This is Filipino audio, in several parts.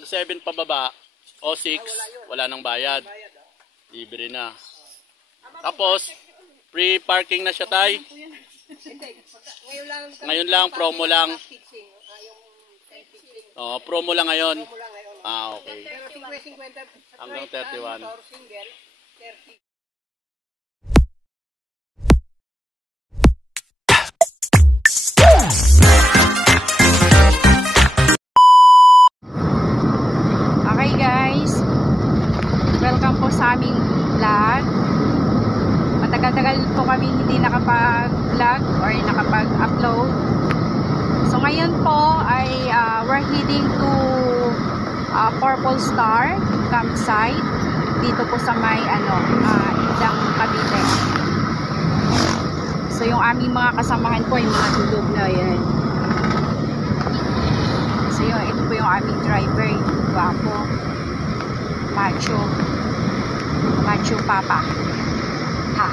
Pag 7 pababa o 6, wala nang bayad. Libre na. Tapos, free parking na siya, tay. Ngayon lang, promo lang. Oh, promo lang ngayon. Ah, okay. Hanggang 31. Okay guys, welcome po sa aming vlog. Matagal-tagal po kami hindi nakapag-vlog or nakapag-upload. So ngayon po ay we're heading to Purple Star campsite dito po sa may Indang, Cavite. So yung aming mga kasamahan po ay mga tulog na yan. So yun, ito po yung aming driver, guwapo, macho papa. Ha.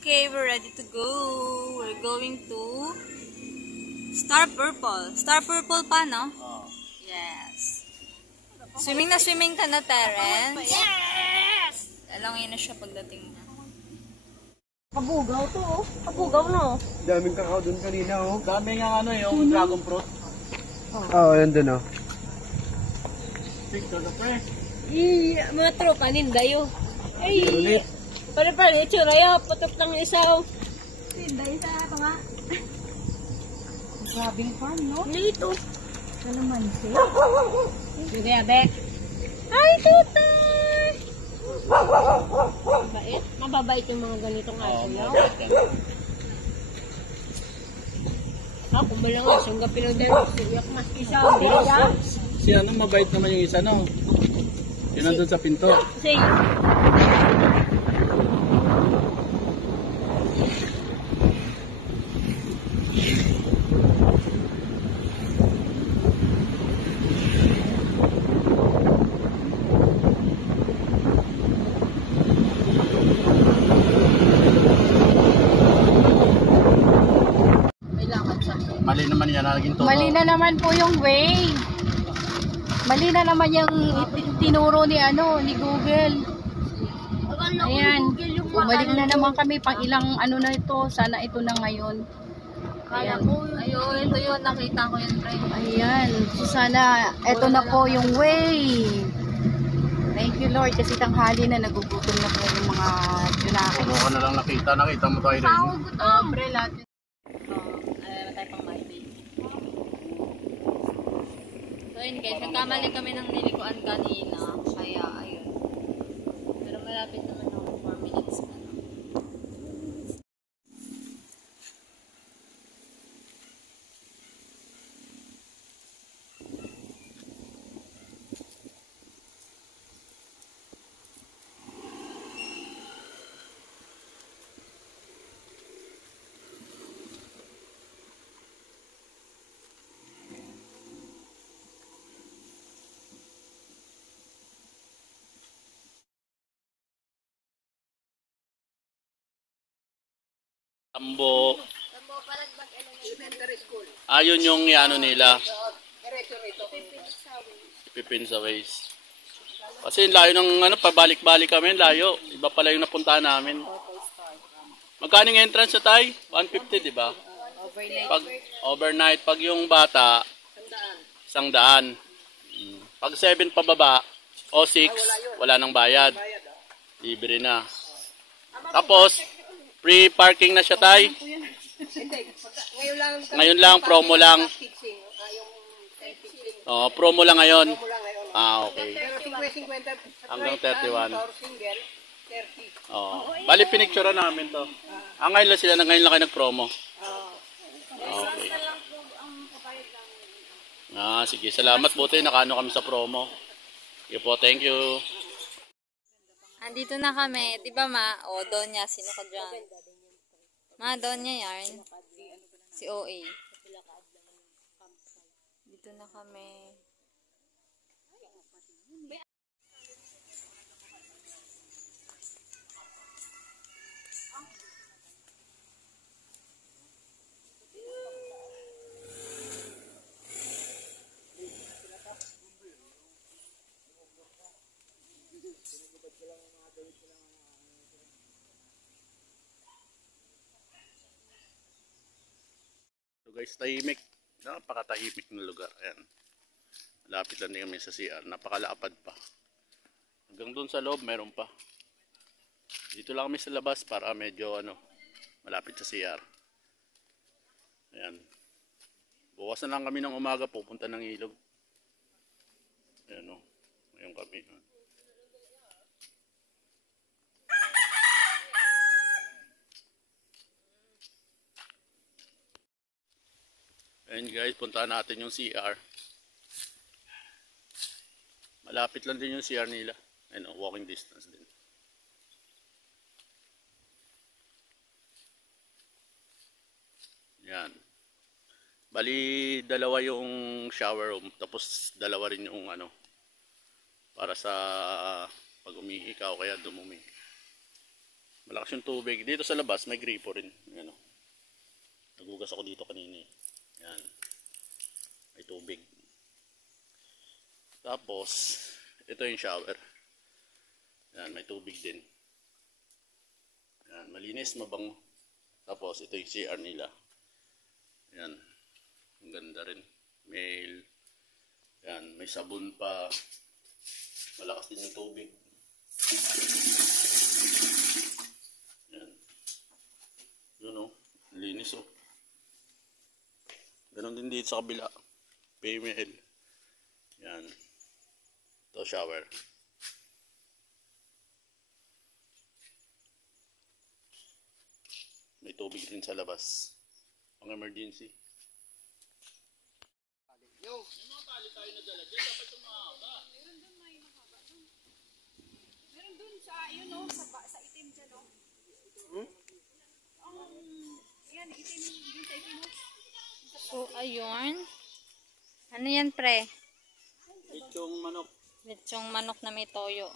Okay, we're ready to go. We're going to Star Purple. Star Purple pa, no? Yes. Swimming ka na, Terence? Yes! Alangin na siya pagdating na. Kabugaw to, oh. Kabugaw, no? Daming kakao dun kanina, oh. Daming ang yung dragon fruit. Oo, yan dun, oh. Mga tropa, nindayo. Ay, pare, itsura yun. Putok lang isa, oh. Nindayo sa ito nga. Grabing farm, no? Lito. Kalamansi. Sige, abe. Ay, tutay! Mabait? Mababait yung mga ganitong aso, no? Ako ba lang aso, ang gapilaw din. Siyak mas isa. Si mabait naman yung isa, no? Yun nandun sa pinto. Say. Mali naman yan, naging totoo. Mali na naman po yung way. Mali na naman yung tinuro ni Google. Ayan. Bumalik na naman kami pang ilang na ito. Sana ito na ngayon. Ayan. Ayun, ito yun. Nakita ko yun, friend. Ayan. So sana ito na po yung way. Thank you Lord kasi tanghali na nagugutom na po yung mga junakis. Puro ka na lang nakita mo tayo rin. Pre, lahat. Tayo pang Monday. So yun guys, nagkamali kami ng nilikuan kanina. Kaya ayun. Pero malapit naman ako 4 minutes na. Tambo. Ayun yung nila. Ipipin sa ways. Kasi layo ng pabalik-balik kami, layo. Iba pala yung napuntahan namin. Magkano yung entrance sa Tay? 150, di ba? Pag overnight, pag yung bata, 100. Pag 7 pababa o 6, wala nang bayad. Libre na. Tapos, free parking na siya, tay. Ngayon lang. Ngayon lang, promo lang. Fixing. Yung 10-15. Oh, promo lang ngayon. Mo lang ngayon. Okay. Pero 50 Hanggang 31. Motor single, 30. Oh. Bali, pinicture namin to. Ngayon lang sila, ngayon lang kayo nag-promo. Okay. Sige. Salamat po tayo. Nakaano kami sa promo. Sige po, thank you. Andito na kami. Di ba, ma? O, Donya. Sino ka dyan? Ma, Donya yarn. Si OA. Dito na kami. So guys, tahimik. Napakatahimik na lugar. Ayan. Malapit lang din kami sa CR. Napakalapad pa. Hanggang doon sa loob, meron pa. Dito lang kami sa labas para medyo malapit sa CR. Ayan. Bukas na lang kami ng umaga pupunta ng ilog. Ayan o. Ngayon kami. Ayan guys, puntahan natin yung CR. Malapit lang din yung CR nila. Ayan o, walking distance din. Yan. Bali, dalawa yung shower room. Tapos, dalawa rin yung para sa pag umiikaw kaya dumumi. Malakas yung tubig. Dito sa labas, may gripo rin. Yan o. Nagugas ako dito kanina. Yan. May tubig. Tapos, ito yung shower. Yan, may tubig din. Yan, malinis, mabango. Tapos, ito yung CR nila. Yan. Ang ganda rin. Mail. Yan, may sabon pa. Malakas din yung tubig. Yan. Yun o. Linis o. Ganon din dito sa kabila. PML. Yan. Ito shower. May tubig rin sa labas. Pang emergency. Yo! May mga pali tayo na dala dyan. Dapat yung mahaba. Meron dun may mahaba dun. Meron dun sa, sa itim dyan, no? Yan, itim dun sa itim, no? So, ayun. Ano yan, pre? Lechong manok. Lechong manok na may toyo.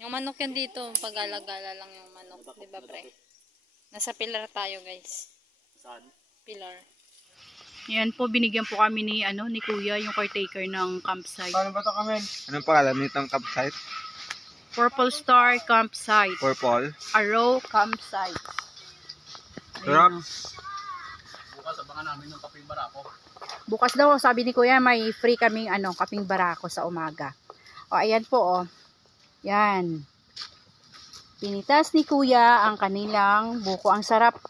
Yung manok yan dito, pag-alagala lang yung manok. Diba, pre? Nasa pilar tayo, guys. Saan? Pilar. Yan po, binigyan po kami ni Kuya, yung caretaker ng campsite. Paano ba ito kami? Anong pangalan nitong campsite? Purple Star Campsite. Purple? Arrow Campsite. Sarap. Bukas abangan namin yung kaping barako. Bukas daw, sabi ni Kuya, may free kaming kaping barako sa umaga. O, ayan po, o. Yan. Pinitas ni Kuya ang kanilang buko. Ang sarap.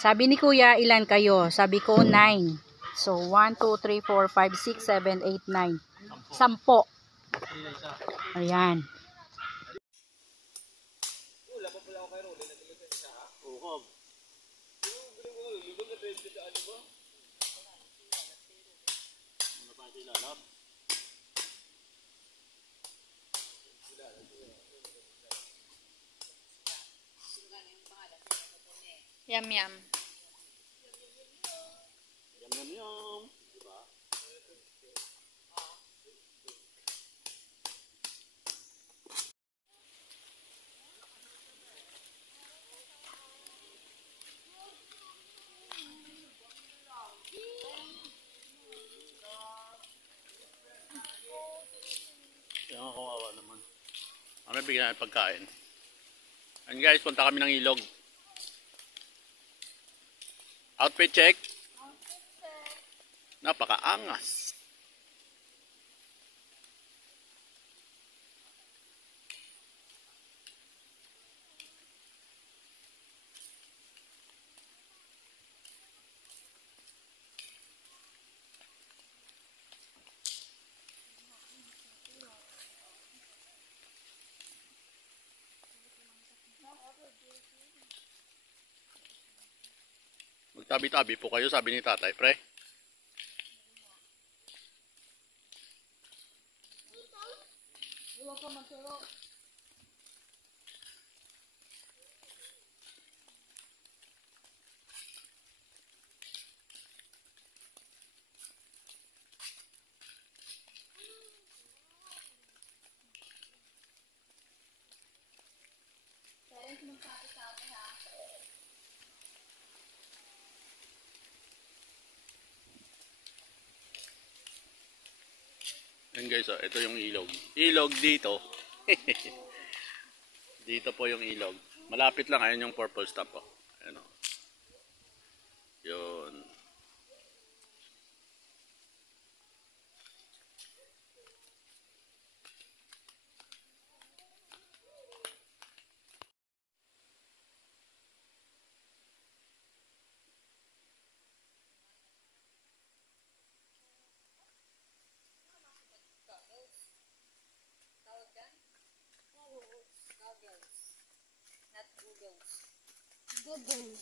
Sabi ni Kuya, ilan kayo? Sabi ko, 9. So, 1, 2, 3, 4, 5, 6, 7, 8, 9. 10. Ayan. Yum, yum. Yum, yum, yum. Diba? Yung kawawa naman. Kami bigyan namin pagkain. And guys, punta kami ng ilog. Outfit check. Napakaangas. Magtabi-tabi po kayo, sabi ni tatay, pre. Ayan guys, oh, ito yung ilog. Ilog dito. Dito po yung ilog. Malapit lang, ayan yung purple stop po. Ayan, oh. Yun. Google.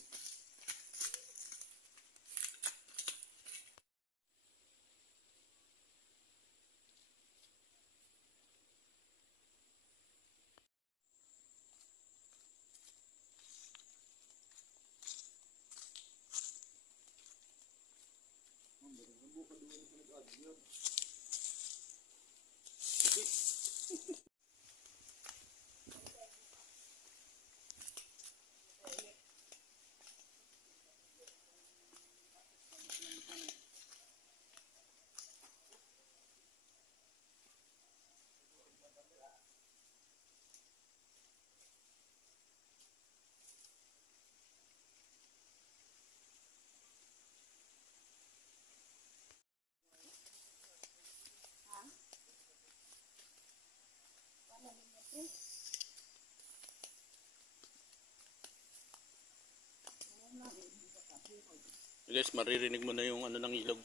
Guys, maririnig mo na yung ano ng ilog.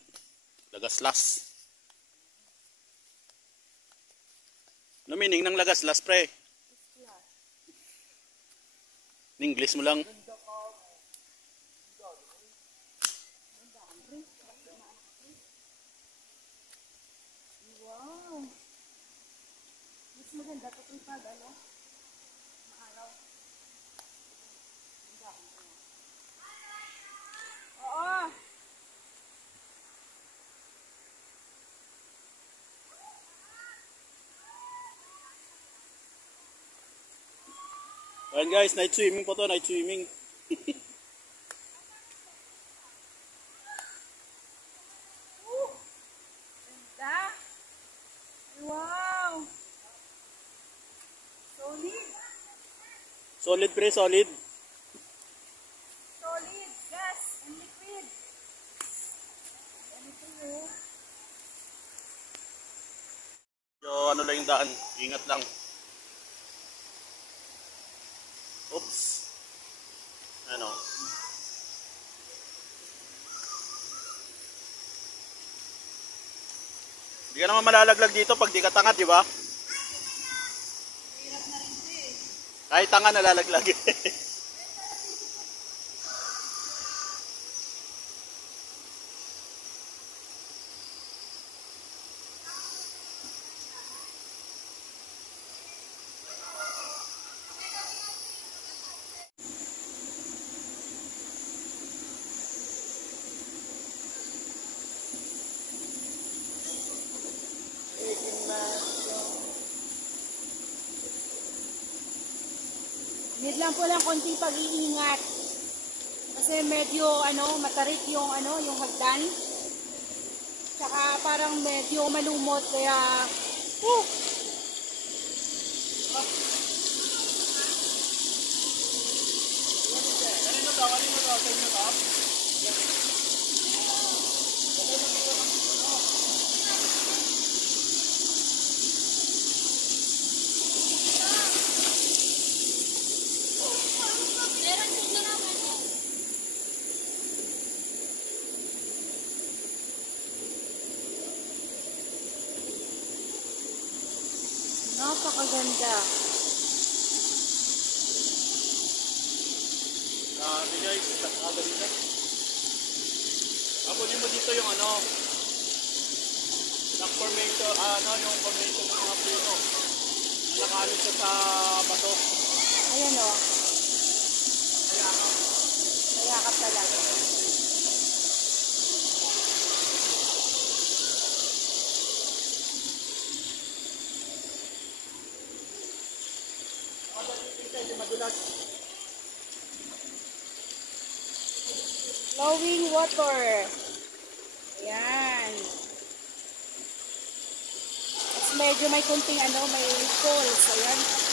Lagaslas. Ano meaning ng lagaslas, pre? In English mo lang. Wow. Mas maganda ito kung pag, ano? Maaraw. Oo. Ayan guys, night swimming po to, night swimming. Ganda. Wow. Solid. Solid pre, solid. Solid. Gas and liquid. Ganito yun. So ano lang yung daan, ingat lang. Oops. Ano? Hindi ka naman malalaglag dito pag di ka tanga, di ba? Kahit tanga nalalaglag. Need lang po lang konting pag-iingat. Kasi medyo matarik yung yung hagdan. Tsaka parang medyo malumot kaya napakaganda. Guys, tatanga dito. kunin mo dito yung ano, yung formation, yung formation ng mga pino. Nakalo siya sa bato. Ayan o. Mayakap talaga. Flowing water. Ayan. Tapos medyo may kunting may falls. Ayan.